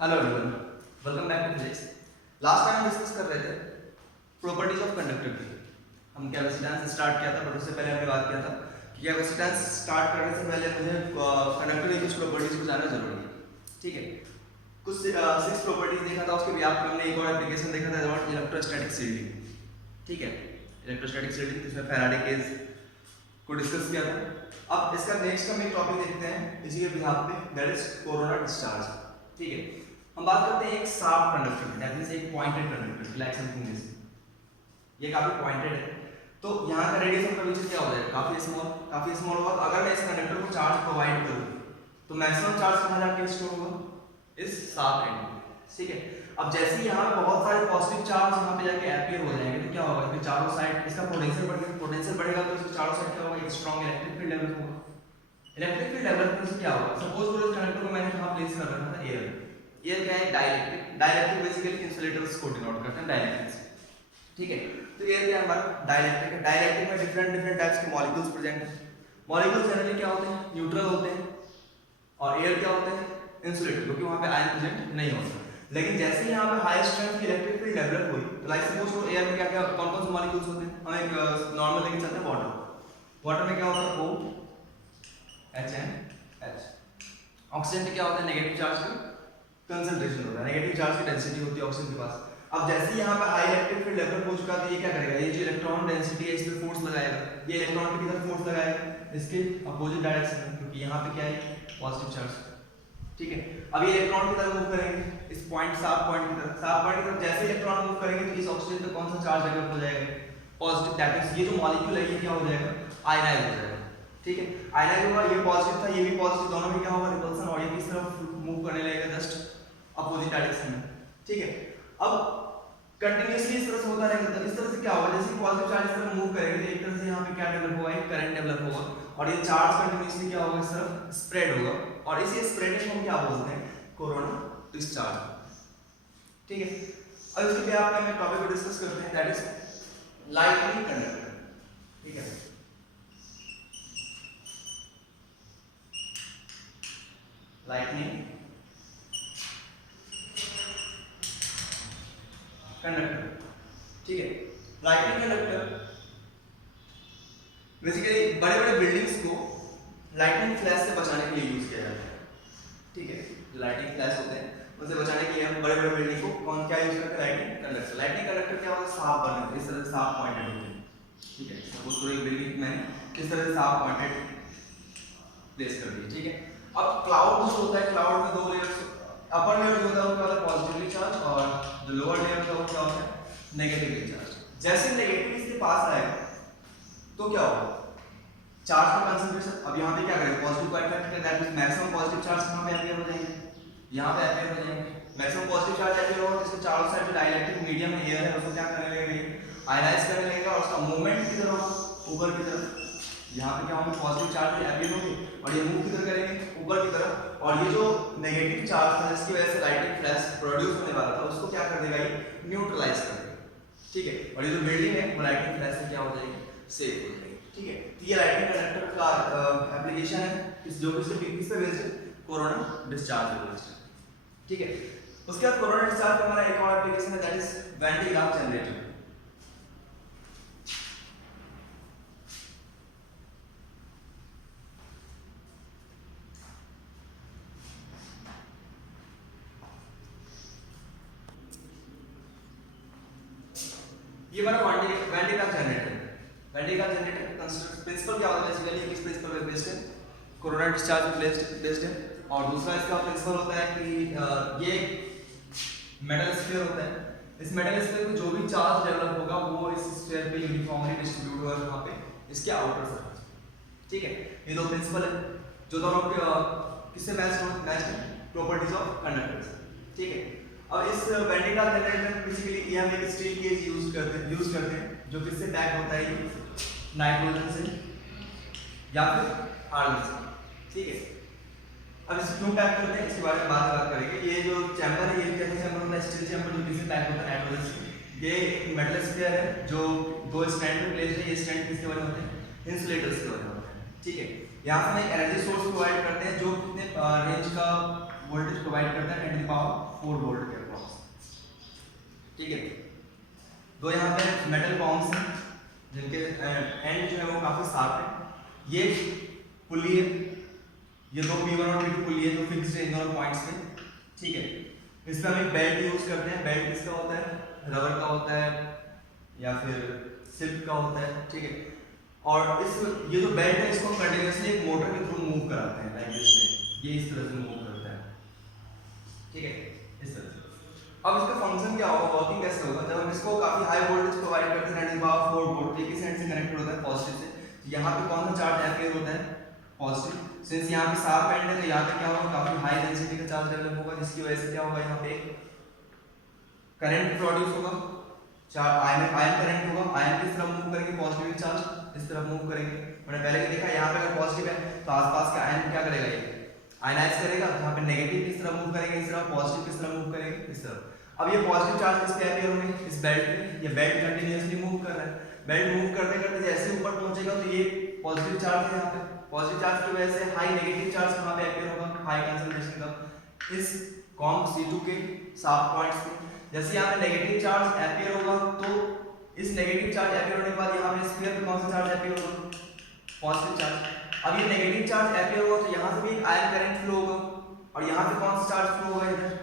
Hello everyone, welcome back to physics. Last time discuss कर रहे थे प्रॉपर्टीज ऑफ कंडक्टर की। हम कैपेसिटेंस स्टार्ट किया था, बट उससे पहले हमने बात किया था कि कैपेसिटेंस स्टार्ट करने से पहले मुझे कंडक्टर की कुछ प्रॉपर्टीज को जानना जरूरी है। ठीक है, कुछ 6 प्रॉपर्टीज देखा था, उसके भी आपको हमने एक और एप्लीकेशन देखा था अबाउट इलेक्ट्रोस्टैटिक शील्डिंग। ठीक है, इलेक्ट्रोस्टैटिक शील्डिंग जिसमें फैराडे केज को डिस्कस किया था। अब इसका नेक्स्ट हम एक टॉपिक देखते हैं इसी के बिहाफ पे, दैट इज कोरोना डिस्चार्ज। ठीक है, हम बात करते हैं एक शार्प कंडक्टर की, दैट मींस एक pointed conductor like something this. ये काफी पॉइंटेड है, तो यहाँ का रेडियस ऑफ कर्वेचर क्या हो जाएगा? काफी स्मॉल होगा। तो अगर मैं इस कंडक्टर को चार्ज प्रोवाइड करूँ तो मैक्सिमम चार्ज कहाँ जाके स्टोर होगा? इस शार्प एंड में। ठीक है, अब जैसे ही यहाँ पे बहुत सारे पॉजिटिव चार्ज यहाँ पे जाके अपीयर हो जाएंगे तो क्या होगा? इसके चारों साइड इसका पोटेंशियल बढ़ेगा तो इसके चारों साइड क्या होगा? एक स्ट्रांग इलेक्ट्रिक फील्ड डेवलप होगा। इलेक्ट्रिक फील्ड डेवलप करने से क्या होगा? सपोज करो इस कंडक्टर को मैंने कहाँ प्लेस कर रखा था? एयर। एयर क्या है? डाइलेक्ट्रिक बेसिकली इंसुलेटर्स को डिनोट करते हैं, डाइलेक्ट्रिक्स। ठीक है, तो एयर क्या है हमारा? डाइलेक्ट्रिक है। डाइलेक्ट्रिक में डिफरेंट टाइप्स के मॉलिक्यूल्स प्रेजेंट हैं। मॉलिक्यूल्स जनरली क्या होते हैं? न्यूट्रल होते हैं। और एयर क्या होते हैं? इंसुलेटर, क्योंकि वहां पे आयन प्रेजेंट नहीं होता। लेकिन जैसे ही यहाँ पे हाई स्ट्रेंथ की इलेक्ट्रिक फील्ड डेवलप हुई तो लाइक सपोज करो एयर में क्या क्या कौन कौन से मॉलिक्यूल्स होते हैं? हम एक नॉर्मल लेके चलते हैं वाटर। वाटर में क्या होता है? O H ऑक्सीजन में क्या होता है? नेगेटिव चार्ज का कंसंट्रेशन होता है, नेगेटिव चार्ज की डेंसिटी होती है ऑक्सीजन के पास। अब जैसे ही यहाँ पे हाई इलेक्ट्रिक फील्ड डेवलप हो चुका तो ये क्या करेगा? ये जो इलेक्ट्रॉन डेंसिटी है इस पे फोर्स लगाएगा। ये इलेक्ट्रॉन की तरफ फोर्स लगाएगा इसके अपोजिट डायरेक्शन में, क्योंकि यहाँ पे क्या है? Positive charge. ठीक है, अब ये इलेक्ट्रॉन की तरफ मूव करेंगे इस पॉइंट शार्प पॉइंट की तरफ। जैसे इलेक्ट्रॉन मूव करेंगे तो इस ऑक्सीजन पे कौन सा चार्ज डेवलप हो जाएगा? पॉजिटिव। दैट मींस ये जो मॉलिक्यूल है ये क्या हो जाएगा? आयनाइज हो जाएगा। ठीक है, आयनाइज होगा, ये पॉजिटिव था ये भी पॉजिटिव, दोनों में क्या होगा? रिपल्सन, और ये किस तरफ मूव करने लगेगा? जस्ट अपोजिट डायरेक्शन में। ठीक है, अब कंटिन्यूअसली इस तरह से होता रहेगा। तो इस तरह से क्या होगा? जैसे पॉजिटिव चार्ज इस तरफ मूव करेंगे तो एक तरह से यहाँ पे क्या डेवलप होगा? एक करंट डेवलप होगा, और ये चार्ज कंटिन्यूअसली क्या होगा? इस तरफ स्प्रेड होगा, और इसी स्प्रेडिंग को हम क्या बोलते हैं? Corona discharge. ठीक है, अब इसके लिए आप टॉपिक को डिस्कस करते हैं, दैट इज लाइटनिंग कंडक्टर। ठीक है, लाइटनिंग कंडक्टर। ठीक है, लाइटनिंग कंडक्टर बेसिकली बड़े बड़े बिल्डिंग्स को लाइटनिंग फ्लैश से बचाने के लिए यूज किया जाता है। ठीक है, जो लाइटनिंग फ्लैश होते हैं उनसे बचाने के लिए हम बड़े बड़े बिल्डिंग को कौन क्या यूज करते हैं? Lightning conductor. लाइटनिंग कंडक्टर क्या होता है? शार्प बने होते हैं, इस तरह से शार्प पॉइंटेड होते हैं। ठीक है, सपोज करो एक बिल्डिंग में इस तरह से शार्प पॉइंटेड प्लेस कर दिया। ठीक है, अब क्लाउड जो होता है, क्लाउड में दो लेयर्स, अपर लेयर जो होता है वो क्या होता है? पॉजिटिवली चार्ज, और जो लोअर लेयर होता है वो क्या होता है? Negatively charge. जैसे नेगेटिव इसके पास आएगा तो क्या होगा? चार्ज का कंसंट्रेशन, अब यहाँ पे क्या करेंगे? पॉजिटिव को अट्रैक्ट करेंगे, that means maximum positive charge कहाँ पे अपीयर हो जाएंगे? यहाँ पे अपीयर हो जाएंगे। मैक्सिमम पॉजिटिव चार्ज अपीयर होगा तो इसके चारों साइड जो डाइलेक्ट्रिक मीडियम है एयर है उसको क्या करने लगेगा? आयनाइज करने लगेगा, और उसका मूवमेंट की तरफ ऊपर की तरफ यहाँ पे क्या होंगे? पॉजिटिव चार्ज अपीयर होंगे, और ये मूव किधर करेंगे? ऊपर की तरफ। और ये जो नेगेटिव चार्ज था जिसकी वजह से लाइटनिंग फ्लैश प्रोड्यूस होने वाला था उसको क्या कर देगा? ये न्यूट्रलाइज कर देगा। ठीक है, और ये जो बिल्डिंग है वो लाइटनिंग फ्लैश से क्या हो जाएगी? सेफ हो जाएगी। ठीक है, तो ये लाइटनिंग कंडक्टर का एप्लीकेशन है जो किस पे बेस्ड है? कोरोना डिस्चार्ज पे बेस्ड है। ठीक है, उसके बाद कोरोना डिस्चार्ज का हमारा एक और एप्लीकेशन है, that is Van de Graaff generator. ये वाला Van de Graaff generator. Van de Graaff generator principle क्या होता है? बेसिकली किस प्रिंसिपल पे बेस्ड है? कोरोना डिस्चार्ज पे बेस्ड है। और दूसरा इसका प्रिंसिपल होता है कि ये मेटल स्फीयर होता है। इस मेटल स्फीयर में जो भी चार्ज डेवलप होगा वो इस स्फीयर पे यूनिफॉर्मली डिस्ट्रीब्यूट होगा वहां पे इसके आउटर सरफेस। ठीक है, ये दो प्रिंसिपल है जो दोनों किससे मैच है? Properties of conductors. ठीक है, अब इस वैन डी ग्राफ जनरेटर में बेसिकली ये हम एक स्टील केज यूज करते हैं जो किससे पैक होता है? नाइट्रोजन से या फिर आर्गन से। ठीक है, अब इसे क्यों पैक करते हैं इसके बारे में बात करेंगे। ये जो चैम्बर है ये कैसा चैम्बर होता है? स्टील चैम्बर जो किससे पैक होता है? नाइट्रोजन से। ये एक मेटल स्फीयर है जो दो स्टैंड पे प्लेस्ड है। ये स्टैंड किसके बने होते हैं? इंसुलेटर्स के बने होते हैं। ठीक है, यहाँ से हम एक एनर्जी सोर्स प्रोवाइड करते हैं जो कितने रेंज का वोल्टेज प्रोवाइड करता है 10 टू द पावर 4 वोल्ट के अप्रॉक्स। ठीक है, दो यहाँ पे मेटल कॉम्स हैं जिनके एंड जो है वो काफी शार्प है। ये पुली है, ये दो P1 और P2 पुली है जो फिक्स्ड है इन दोनों पॉइंट्स पे। ठीक है, इस पे हम एक बेल्ट यूज करते हैं। बेल्ट किसका होता है? रबर का होता है या फिर सिल्क का होता है। ठीक है, और ये जो बेल्ट है इसको कंटिन्यूअसली एक मोटर के थ्रू मूव कराते हैं लाइक दिस वे, ये इस तरह से मूव करता है। ठीक है, इस तरह से। अब इसका फंक्शन क्या होगा, वर्किंग कैसे होगा? जब हम इसको काफी हाई वोल्टेज प्रोवाइड करते हैं 10 टू द पावर 4 वोल्ट, एक ही साइड से कनेक्ट होता है पॉजिटिव से। यहाँ पे कौन सा चार्ज एपियर होता है? पॉजिटिव। सिंस यहाँ पे शार्प एंड है तो यहाँ पे क्या होगा, काफी हाई डेंसिटी का चार्ज डेवलप होगा, जिसकी वजह से क्या होगा, यहाँ पे करंट प्रोड्यूस होगा, आयन करंट होगा। आयन किस तरफ मूव करेंगे? पॉजिटिव चार्ज इस तरफ मूव करेंगे। मैंने पहले भी देखा, यहाँ पे अगर पॉजिटिव है तो आसपास के आयन क्या करेगा, ये आयनाइज करेगा। यहाँ पे नेगेटिव किस तरफ मूव करेंगे? इस तरफ। पॉजिटिव किस तरफ मूव करेंगे? इस तरफ। अब ये पॉजिटिव चार्ज किस पे एपियर होंगे? इस बेल्ट पे। ये बेल्ट कंटिन्यूअसली मूव कर रहा है। बेल्ट मूव करते करते जैसे ऊपर पहुंचेगा तो ये पॉजिटिव चार्ज है, यहाँ पे पॉजिटिव चार्ज की वजह से हाई नेगेटिव चार्ज कहाँ पे एपियर होगा? हाई कंसंट्रेशन का इस कॉम C2 के शार्प पॉइंट्स पे। जैसे यहाँ पे नेगेटिव चार्ज एपियर होगा तो इस नेगेटिव चार्ज एपियर होने के बाद यहाँ पे स्फीयर पे कौन सा चार्ज एपियर होगा? Positive charge. अब ये नेगेटिव चार्ज एपियर होगा तो यहाँ से भी एक आयन करंट फ्लो होगा, और यहाँ से कौन सा चार्ज फ्लो होगा? इधर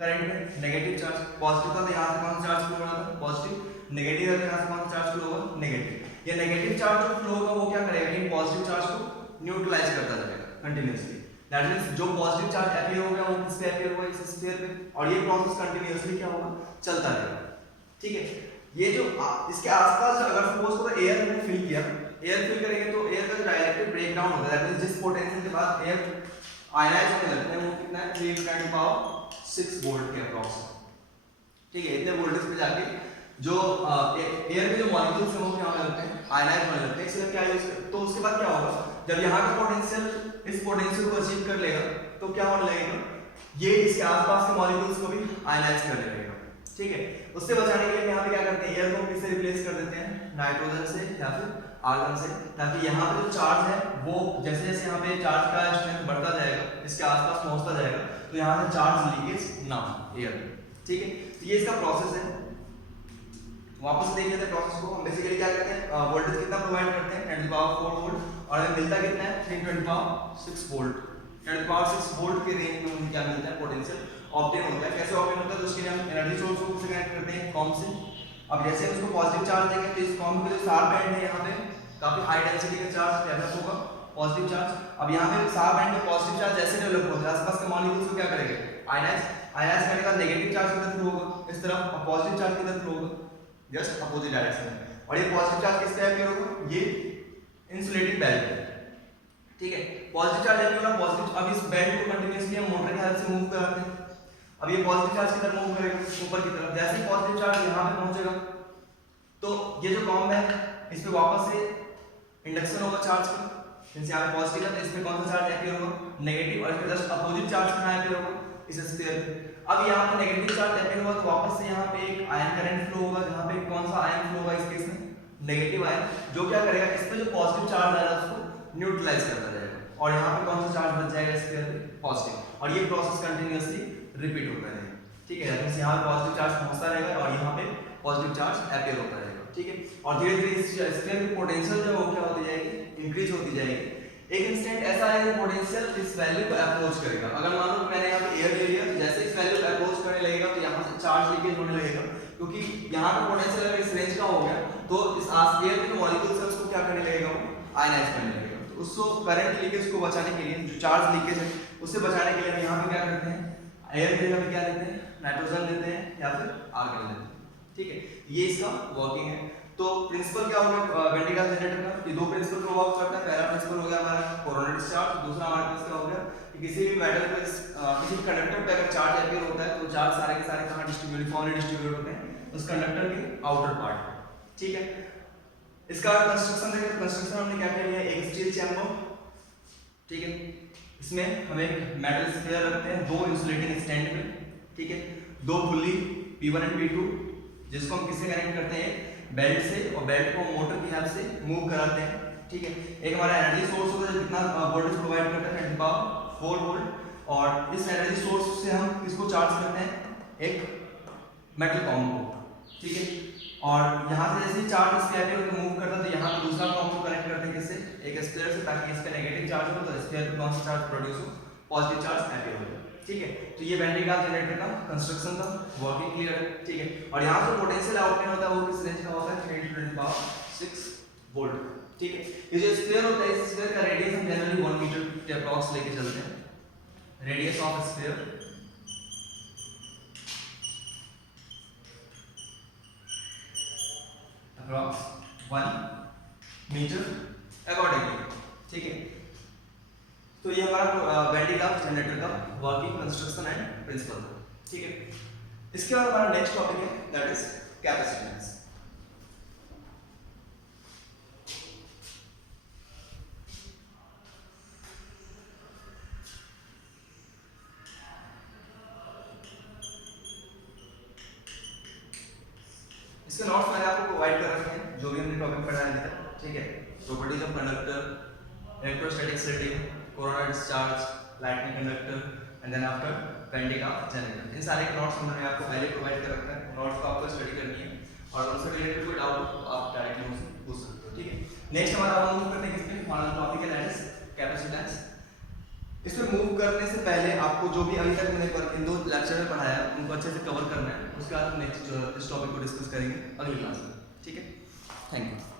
करंट में नेगेटिव चार्ज। पॉजिटिव था तो यहाँ से कौन सा चार्ज फ्लो हो रहा था? पॉजिटिव। नेगेटिव है तो यहाँ से कौन सा चार्ज फ्लो होगा? नेगेटिव। ये नेगेटिव चार्ज जो फ्लो होगा वो क्या करेगा, इन पॉजिटिव चार्ज को न्यूट्रलाइज करता जाएगा कंटिन्यूअसली। दैट मींस जो पॉजिटिव चार्ज एपियर हो गया वो किस पे एपियर होगा? इस स्फीयर पे, और ये प्रोसेस कंटिन्यूअसली क्या होगा, चलता रहेगा। ठीक है, ये जो इसके आसपास अगर सपोज करो एयर में फिल किया, एयर फिल करेंगे तो एयर का जो डायरेक्ट ब्रेकडाउन होता है, दैट मींस जिस पोटेंशियल के बाद एयर आयनाइज होने लगता है वो कितना है? 3 10 टू पावर 6 वोल्ट के अप्रॉक्स। ठीक है, इतने वोल्टेज पे जाके जो एयर के जो मॉलिक्यूल्स हैं वो क्या होने लगते हैं? आयनाइज होने लगते हैं। इसलिए क्या यूज कर, तो उसके बाद क्या होगा, जब यहाँ का पोटेंशियल इस पोटेंशियल को अचीव कर लेगा तो क्या होने लगेगा, ये इसके आसपास के मॉलिक्यूल्स को भी आयनाइज करने लगेगा। ठीक है, उससे बचाने के लिए यहाँ पे क्या करते हैं, एयर को किससे रिप्लेस कर देते हैं? नाइट्रोजन से या फिर आर्गन से, ताकि यहाँ पे जो चार्ज है वो जैसे जैसे यहाँ पे चार्ज का स्ट्रेंथ बढ़ता जाएगा, इसके आसपास पहुंचता जाएगा, तो यहाँ से चार्ज लीकेज ना हो एयर। ठीक है, तो ये इसका प्रोसेस है। वापस देख लेते हैं प्रोसेस को। हम बेसिकली क्या करते हैं, वोल्टेज कितना प्रोवाइड करते हैं? 10 टू द पावर 4 वोल्ट, और हमें मिलता कितना है? 3 10 to the power 6 volt. 10 to the power 6 volt के रेंज में हमें क्या मिलता है? पोटेंशियल ऑब्टेन होता है। कैसे ऑब्टेन होता है? तो उसके लिए हम एनर्जी सोर्स को किससे कनेक्ट करते हैं? कॉम से। अब जैसे हम इसको पॉजिटिव चार्ज देंगे तो इस कॉम के जो शार्प एंड है यहाँ पे काफी हाई डेंसिटी का चार्ज डेवलप होगा, पॉजिटिव चार्ज। अब यहाँ पे शार्प एंड में पॉजिटिव चार्ज जैसे डेवलप होता है, आसपास के मॉलिक्यूल्स को क्या करेंगे? आयनाइज करने का नेगेटिव चार्ज किधर फ्लो होगा? इस तरफ, और पॉजिटिव चार्ज किधर फ्लो होगा? जस्ट अपोजिट डायरेक्शन में। और ये पॉजिटिव चार्ज किस पे एपियर होगा? ये इंसुलेटिंग बेल्ट पे। ठीक है, पॉजिटिव चार्ज एपियर होगा पॉजिटिव। अब इस बेल्ट को कंटिन्यूअसली हम मोटर की हेल्प से मूव कराते हैं। अब ये पॉजिटिव चार्ज किधर मूव करेगा? ऊपर की तरफ। जैसे ही पॉजिटिव चार्ज यहाँ पे पहुंचेगा तो ये जो कॉम है इस पे वापस से इंडक्शन होगा चार्ज का। जैसे यहाँ पे पॉजिटिव है तो इसमें कौन सा चार्ज एपियर होगा? नेगेटिव। और इसके जस्ट अपोजिट चार्ज कहाँ एपियर होगा? इस स्फीयर पे। अब यहाँ पे नेगेटिव चार्ज एपियर होगा तो वापस से यहाँ पे एक आयन करंट फ्लो होगा, जहाँ पे कौन सा आयन फ्लो होगा इस केस में? नेगेटिव आयन, जो क्या करेगा, इस पे जो पॉजिटिव चार्ज आ रहा है उसको न्यूट्रलाइज करता जाएगा, और यहाँ पे कौन सा चार्ज बच जाएगा स्फीयर पे? पॉजिटिव। और ये प्रोसेस कंटिन्यूअसली रिपीट होता रहेगा। ठीक है, दैट मींस यहाँ पे पॉजिटिव चार्ज पहुंचता रहेगा और यहाँ पे पॉजिटिव चार्ज एपियर होता रहेगा। ठीक है, और धीरे धीरे इस स्फीयर की पोटेंशियल जो है वो क्या होती जाएगी? इंक्रीज होती जाएगी। एक इंस्टेंट ऐसा है कि पोटेंशियल इस वैल्यू को अप्रोच करेगा। अगर मान लो मैंने यहाँ पे एयर ले लिया तो जैसे इस वैल्यू को अप्रोच करने लगेगा तो यहाँ से चार्ज लीकेज होने लगेगा, क्योंकि यहाँ पे पोटेंशियल अगर इस रेंज का हो गया तो इस एयर के जो मॉलिक्यूल्स है उसको क्या करने लगेगा? वो आयनाइज करने लगेगा। तो उसको करंट लीकेज को बचाने के लिए, जो चार्ज लीकेज है उससे बचाने के लिए हम यहाँ पे क्या करते हैं? एयर की जगह पे क्या लेते हैं? नाइट्रोजन लेते हैं या फिर आर्गन लेते हैं। ठीक है, ये इसका वर्किंग है। तो प्रिंसिपल क्या हो गया वेंटिलेटर जनरेटर का? ये दो प्रिंसिपल को वर्क करता है। पहला प्रिंसिपल हो गया हमारा कोरोना डिस्चार्ज, दूसरा हमारे पास क्या हो गया कि किसी भी मेटल पे किसी भी कंडक्टर पे अगर चार्ज एपियर होता है तो चार्ज सारे के सारे कहाँ डिस्ट्रीब्यूट, यूनिफॉर्मली डिस्ट्रीब्यूट होते हैं उस कंडक्टर के आउटर पार्ट में। ठीक है, इसका कंस्ट्रक्शन देखें तो कंस्ट्रक्शन हमने क्या किया है? एक स्टील चैम्बर। ठीक है, इसमें हम एक मेटल स्फीयर रखते हैं दो इंसुलेटिंग स्टैंड पे। ठीक है, दो पुली P1 एंड P2 जिसको हम किससे कनेक्ट करते हैं? बेल्ट से, और बेल्ट को मोटर की हेल्प से मूव कराते हैं। ठीक है, एक हमारा एनर्जी सोर्स होता है जो कितना वोल्टेज प्रोवाइड करता है? 10 टू द पावर 4 वोल्ट। और इस एनर्जी सोर्स से हम किसको चार्ज करते हैं, एक मेटल कॉम्ब को, ठीक है। और यहाँ से जैसे चार्ज स्फीयर को मूव करता है तो यहाँ पे दूसरा कॉम्ब को कनेक्ट करते हैं किससे, एक स्फीयर से, ताकि इसका नेगेटिव चार्ज हो तो स्फीयर पे कौन सा चार्ज प्रोड्यूस हो, पॉजिटिव चार्ज एपियर हो, ठीक है। तो ये वैन डे ग्राफ जनरेटर का कंस्ट्रक्शन था, वर्किंग क्लियर है, ठीक है। और यहाँ से पोटेंशियल आउटपुट होता है वो किस रेंज का होता है, 10 to the power 6 वोल्ट, ठीक है। ये जो स्फीयर होता है, इस स्फीयर का रेडियस हम जनरली 1 मीटर के अप्रॉक्स लेके चलते हैं, radius of sphere approx 1 metre accordingly, ठीक है। तो ये हमारा वैन डे ग्राफ जनरेटर का वर्किंग, कंस्ट्रक्शन एंड प्रिंसिपल था, ठीक है। इसके बाद हमारा नेक्स्ट टॉपिक है दैट इज कैपेसिटेंस। इसके नोट्स मैंने आपको प्रोवाइड कर रखे हैं जो भी हमने टॉपिक पढ़ा है अभी तक, ठीक है। Properties of conductor, electrostatic setting, corona discharge, lightning conductor and then after Van de Graaff generator, इन सारे के नोट्स हमने आपको पहले प्रोवाइड कर रखा है। नोट्स को आपको स्टडी करनी है और उनसे रिलेटेड कोई डाउट हो तो आप डायरेक्टली मुझसे पूछ सकते हो, ठीक है। नेक्स्ट हमारा मूव करते हैं किस पे, हमारा टॉपिक है दैट इज कैपेसिटेंस। इस पे मूव करने से पहले आपको जो भी अभी तक मैंने इन 2 लेक्चर में पढ़ाया उनको अच्छे से कवर करना है, उसके बाद हम नेक्स्ट इस टॉपिक को डिस्कस करेंगे अगली क्लास में, ठीक है। Thank you.